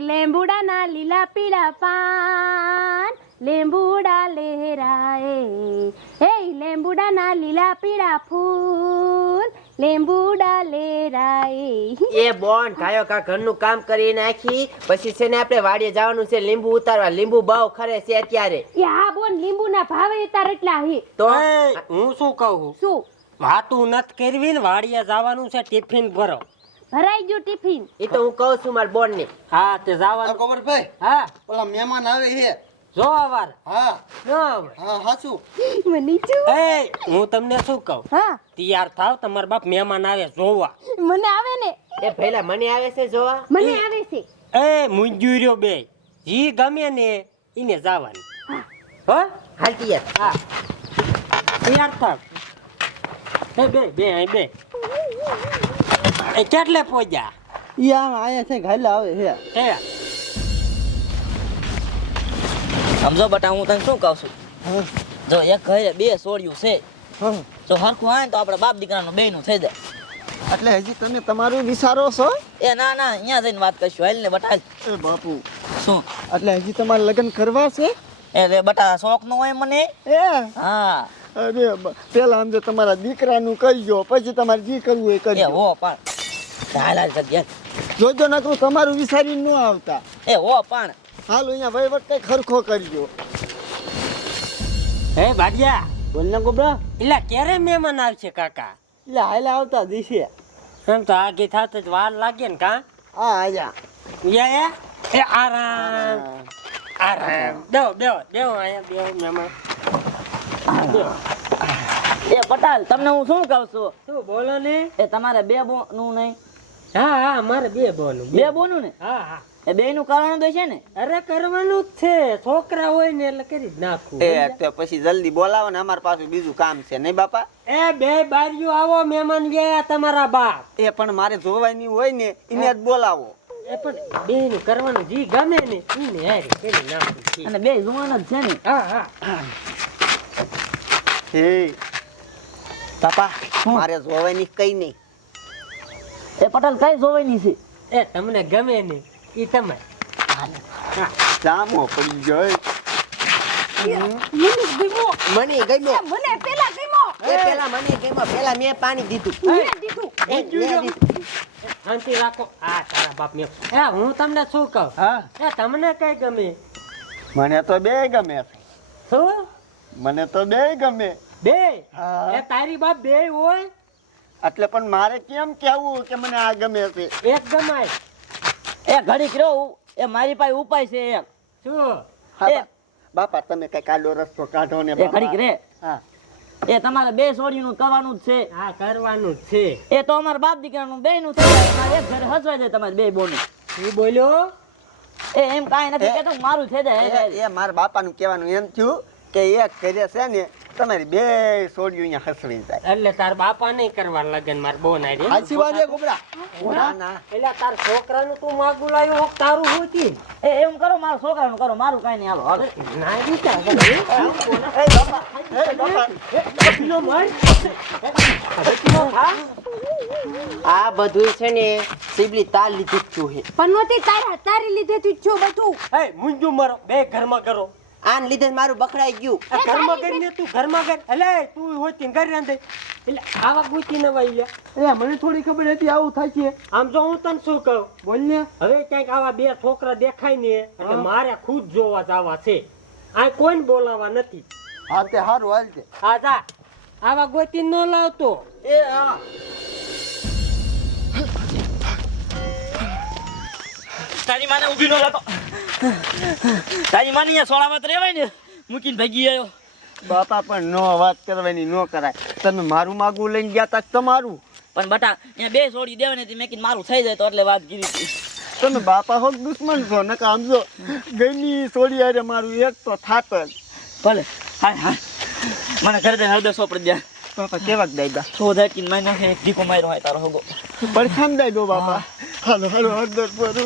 લીંબુડાના લીલા પીળા પાન લીંબુડા લહેરાએ હે લીંબુડાના લીલા પીળા ફૂલ લીંબુડા લહેરાએ એ બોન કાયો કા ઘરનું કામ કરી નાખી પછી છે ને આપણે વાડીએ જવાનું છે લીંબુ ઉતારવા લીંબુ ભાવ ખરે છે અત્યારે એ હા બોન લીંબુના ભાવે તાર એટલા હે તો હું શું કહું શું વાતું નત કરવી ને વાડીએ જવાનું છે ટિફિન ભરો ભરાઈ ગયું ટિફિન એ તો હું કહું છું માર બોન ને હા તે જવાનું ગોબરભાઈ હા ઓલા મહેમાન આવે છે જો અવાર હા જો અવાર. હા હાચું મને જો એ હું તમને શું કહું હા તૈયાર થાવ તમારા બાપ મહેમાન આવે જોવા મને આવે ને એ પહેલા મને આવે છે જોવા મને આવે છે એ મુંજુર્યો બે જી ગમે ને ઈને જવાની હો હાલતી યાર હા તૈયાર થાવ એ બે અહીં બે એ કેટલે પોજ્યા યા આયા છે ઘાયલા આવે છે હે સમજો બટા હું તને શું કહું છું જો એક ઘરે બે સોડિયું છે જો હરખું આવે ને તો આપણે બાપ દીકરાનું બેયનું થઈ જાય એટલે હજી તમે તમારું વિચારો છો એ ના અહીંયા જઈને વાત કરશું હાલ ને બટા એ બાપુ શું એટલે હજી તમારે લગ્ન કરવા છે એ રે બટા શોખ નો હોય મને એ હા અરે પેલા આમ જો તમારા દીકરાનું કરજો પછી તમારે જે કરવું એ એ કરજો હો પણ હાલ જગ્યા જોજો ના તો તમારું વિચારીને ન આવતા એ હો પણ હાલ અહીંયા વહીવટ કઈ ખરખો કરજો હે ભાડિયા બોલ ને ગોબરા એટલે ક્યારે મહેમાન આવશે કાકા એટલે હાલ આવતા દિશે એમ તો આગે થાત જ વાર લાગે ને કા હા આયા યા એ આરામ આરામ બેહો અહીંયા બેહો મહેમાન એ પટાલ તમને હું શું કહું છું શું બોલો ને એ તમારે બે બોનું નહીં હા મારે બે બોનું બે બોનું ને હા એ બેયનું કારણ તો છે ને અરે કરવાનું જ છે છોકરા હોય ને એટલે કરી જ નાખવું તો પછી જલ્દી બોલાવો ને અમાર પાસે બીજું કામ છે નહીં બાપા એ બે બારીઓ આવો મહેમાન ગયા તમારા બાપ એ પણ મારે જોવાની હોય ને એને જ બોલાવો એ પણ બે નું કરવાનું જી ગમે ને ઈને હારે કરી નાખવું છે. અને બે જુવાન જ છે ને હા હે બાપા મારે જોવાની કઈ નહીં એ પટેલ કઈ જોવાની છે એ તમને ગમે ને ઈ તમે જામો પડી જાય મને ગમ્યો મને પેલા ગમ્યો એ પેલા મને ગમ્યો પેલા મેં પાણી દીધું મેં દીધું એ મેં દીધું. શાંતિ રાખો આ તારા બાપ ને એ હું તમને શું કહું હા એ તમને કઈ ગમે મને તો બે ગમે શું મને તો બે ગમે બે હા. એ તારી બાપ બે હોય એટલે પણ મારે કેમ કેવું કે મને આ ગમે છે એક ગમાય એ ઘડી કર્યો એ મારી પાસે ઉપાય છે એક શું હા, એ બાપા તમે કઈ કાડો રસ્તો કાઢો ને એ ઘડી રે હા એ તમારે બે સોડીનું કરવાનું જ છે આ કરવાનું જ છે એ તો અમારા બાપ દીકરાનું બેયનું થઈ જાય તમારે એક ઘરે હસવાઈ જાય તમારે બે બોનું શું બોલ્યો એ એમ કાંઈ નથી કહેતો મારું થઈ જાય એ મારા બાપાનું કહેવાનું એમ થયું કે એક ઘરે છે ને તમારી બે સોડિયું અહીંયા હસવી જાય એટલે તાર બાપા નહીં કરવા લગન માર બોન આઈ સાચી વાત છે ગોબરા ના ના એટલે તાર છોકરાનું તું માગું લાવ્યો હોક તારું હોતી એ એમ કરો મારા છોકરાનું કરો મારું કાંઈ નહીં હાલો હાલો ના વિચાર એ બાપા આ બધું છે ને સીબલી તાર લીધી જ છું હે પણ નોતી તારી લીધે તું છો બધું એ મુંજુ મારો બે ઘરમાં કરો આન લીધે જ મારું બખડાઈ ગયું આ ઘરમાં કરીને તું ઘરમાં કર એટલે તું હોતી ઘર રાંધે એટલે આવા ગુચી ન વાઈ લે એ મને થોડી ખબર હતી આવું થાય છે આમ જો હું તને શું કહું બોલ ને હવે ક્યાંક આવા બે છોકરા દેખાય ને એટલે મારે ખુદ જોવા જવા છે આ કોઈને બોલાવા નથી હા તે સારું હાલ છે આ જા આવા ગોતી ન લાવતો એ હા તારી માને ઊભી ન લાતો તારી માની અહીંયા સોળામાં રહેવાય ને મૂકીને ભાગી આવ્યો બાપા પણ નો વાત કરવાની નો કરાય તમે મારું માગું લઈને ગયા તા તમારું પણ બટા અહીંયા બે સોડી દેવાની હતી મેં કીધું મારું થઈ જાય તો એટલે વાત કીધી હતી તમે બાપા હોક દુશ્મન છો નકા સમજો ગઈની સોડી અરે મારું એક તો થાત જ ભલે હા હા મને ઘરે જઈને હળદર સોપડી દે બાપા કેવાક દાયદા સો ધરતીને મારી નાખે એક ઢીકો માર્યો હોય તારો હોગો પડખામ દાયદો બાપા હાલો હાલો હળદર પર